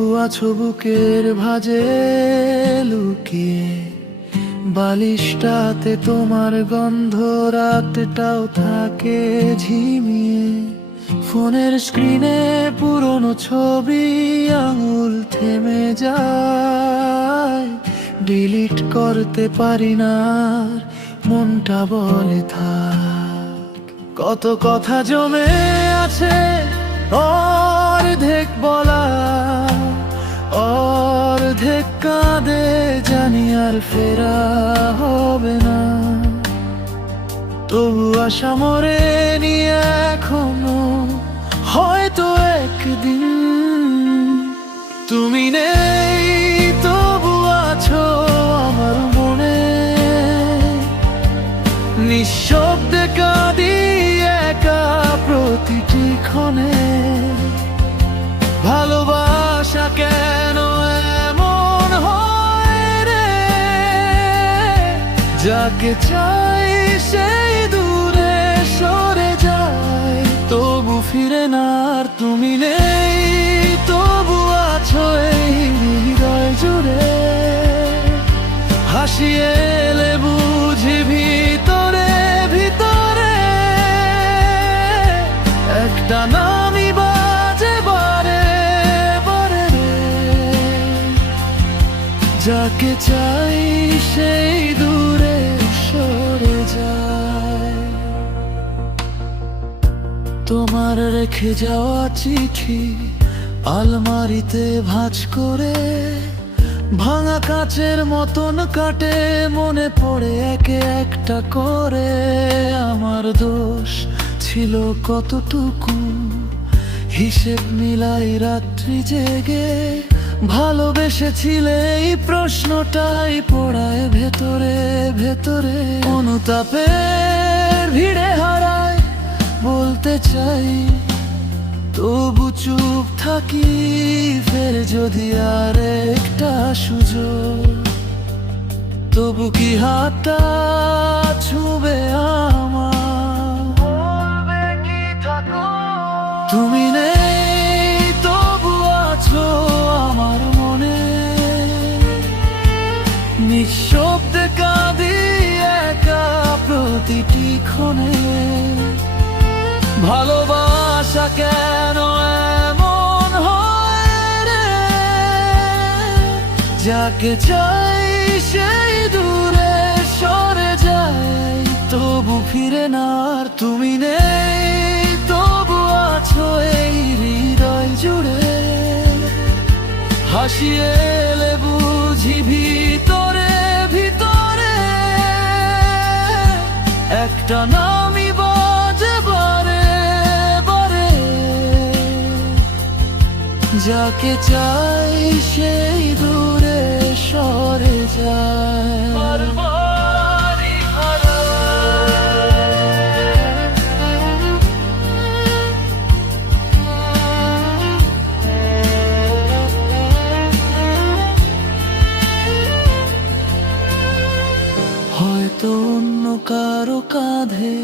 তবু আছো বুকের ভাঁজে লুকিয়ে, বালিশটাতে তোমার গন্ধ রাতটাও থাকে ঝিমিয়ে। ফোনের স্ক্রিনে পুরনো ছবি আঙুল থেমে যায়, ডিলিট করতে পারি না আর মনটা বলে থাক। কত কথা জমে আছে অর্ধেক বলা, অর্ধেক কাঁদে জানি আর ফেরা হবে না। তবু আশা মরে নিয়ে এখনো হয়তো একদিন তুমি নেই, তবু আছো আমার মনে। নিঃশব্দে কাঁদি একা প্রতিটি ক্ষণে। ভালোবাসা কেন এমন হয় রে, যাকে চাই সেই দূরে সরে যায়, তবু ফিরে না আর তুমি নেই, তবু আছো এই হৃদয় জুড়ে। হাসি এলে বুঝি ভিতরে ভিতরে একটা নামই বাজে বারে বারে রে, যাকে চাই সেই দূরে সরে যায়। তোমার রেখে যাওয়া চিঠি আলমারিতে ভাঁজ করে, ভাঙা কাচের মতন কাটে মনে পড়ে একে একটা করে। আমার দোষ ছিল কতটুকু হিসেব মিলাই রাত্রি জেগে। ভালোবেসেছিলে এই প্রশ্নটাই পড়ায় ভেতরে ভেতরে। অনুতাপের ভিড়ে হারায় বলতে চাই, তবু চুপ থাকি। ফের যদি আর একটা সুযোগ, তবু কি হাতটা ছুবে আমার? তুমি নেই, তবু আছো আমার মনে। নিঃশব্দে কাঁদি একা প্রতিটি ক্ষণে। ভালোবাসা কেন এমন হয় রে, যাকে চাই সেই দূরে সরে যায়, তবু ফিরে না আর তুমি নেই, তবু আছো এই হৃদয় জুড়ে। হাসি এলে বুঝি ভিতরে ভিতরে একটা নামই বাজে বারে বারে, যাকে চাই সেই দূরে সরে যায়। হয়তো অন্য কারো কাঁধে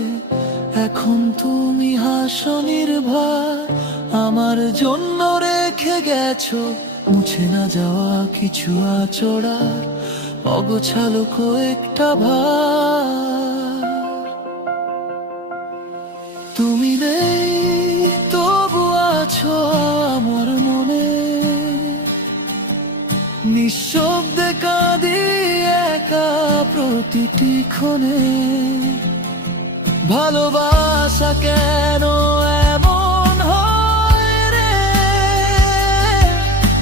এখন তুমি হাসো নির্ভর, আমার জন্য রেখে গেছো মুছে না যাওয়া কিছু আচড়ার অগোছালো কয়েকটা ভার। তুমি নেই, তবু আছো আমার মনে। নিঃশব্দে কাঁদি একা প্রতিটি ক্ষণে। ভালোবাসা কেন এমন হয় রে,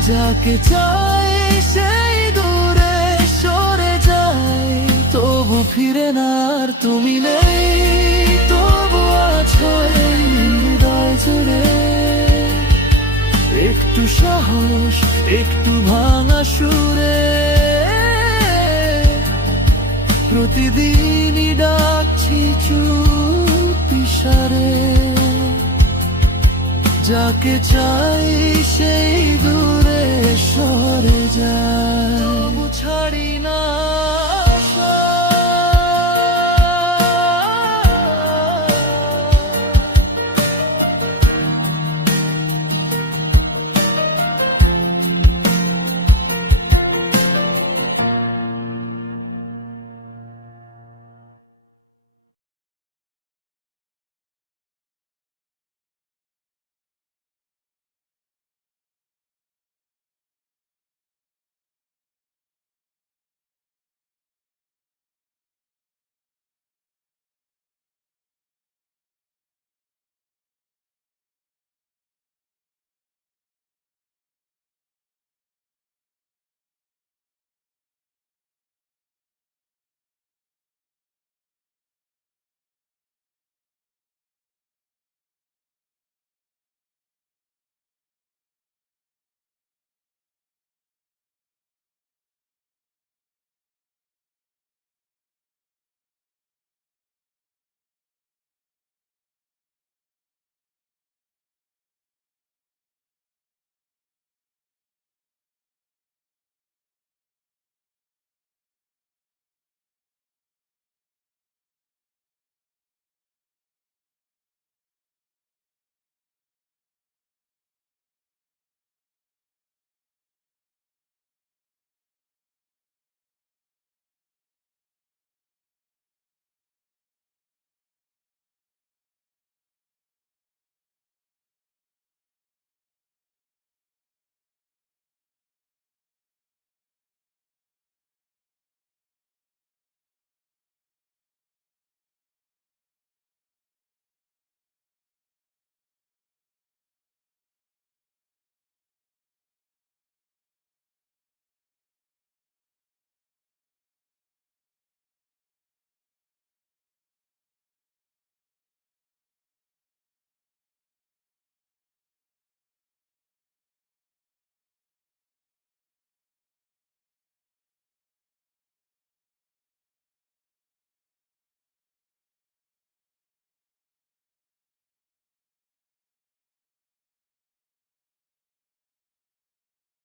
যাকে চাই সেই দূরে সরে যায়, তবু ফিরে না আর তুমি নেই, তবু আছো এই হৃদয় জুড়ে। একটু সাহস, একটু ভাঙা সুরে, প্রতিদিনই ডাকছি চুপি সারে, যাকে চাই সেই